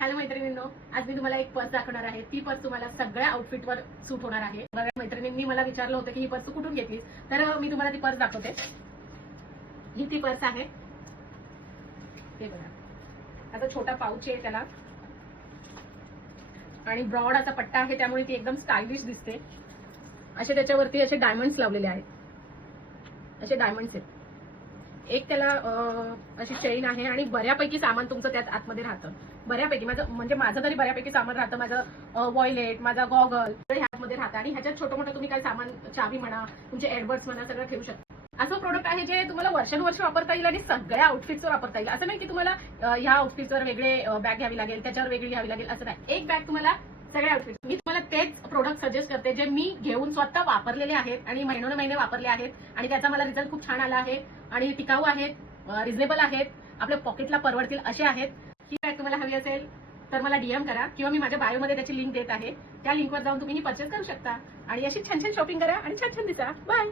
Hello मैत्रिणींनो, आज मी तुम्हाला एक पर्स दाखवणार आहे. ती पर्स तुम्हाला सगळ्या आउटफिटवर सूट होणार आहे. बघा मैत्रिणींनी मला विचारलं होतं की ही पर्स तू कुठून घेतलीस, तर मी तुम्हाला ती पर्स दाखवते. ही ती पर्स आहे. ते बघा, आता छोटा पाऊच आहे त्याला आणि ब्रॉड असा पट्टा आहे, त्यामुळे ती एकदम स्टायलिश दिसते. असे त्याच्यावरती असे डायमंड्स लावलेले आहेत. असे डायमंड्स आहेत. एक त्याला अशी चेन आहे आणि बऱ्यापैकी सामान तुमचं त्यात आतमध्ये राहतं. बऱ्यापैकी माझं तरी बऱ्यापैकी सामान राहतं. माझं वॉयलेट, माझा गॉगल ह्यामध्ये राहतं आणि ह्याच्यात छोटं मोठं तुम्ही काय सामान, चावी म्हणा, तुमचे एडवर्ड्स म्हणा, सगळं ठेवू शकता. असं प्रोडक्ट आहे जे तुम्हाला वर्षानुवर्ष वापरता येईल आणि सगळ्या आउटफिट्सवर वापरता येईल. असं नाही की तुम्हाला ह्या आउटफिट्सवर वेगळे बॅग घ्यावी लागेल, त्याच्यावर वेगळी घ्यावी लागेल, असं नाही. एक बॅग तुम्हाला सगळ्या आउटफिट. मी तुम्हाला तेच प्रोडक्ट सजेस्ट करते जे मी घेऊन स्वतः वापरलेले आहेत आणि महिने वापरले आहेत आणि त्याचा मला रिझल्ट खूप छान आला आहे आणि टिकाऊ आहेत, रिझनेबल आहेत, आपल्या पॉकेटला परवडतील असे आहेत. ही बॅग तुम्हाला हवी असेल तर मला डीएम करा किंवा मी माझ्या बायोमध्ये त्याची लिंक देत आहे. त्या लिंकवर जाऊन तुम्ही ही परचेस करू शकता आणि अशी छान छान शॉपिंग करा आणि छान छान दिसा. बाय.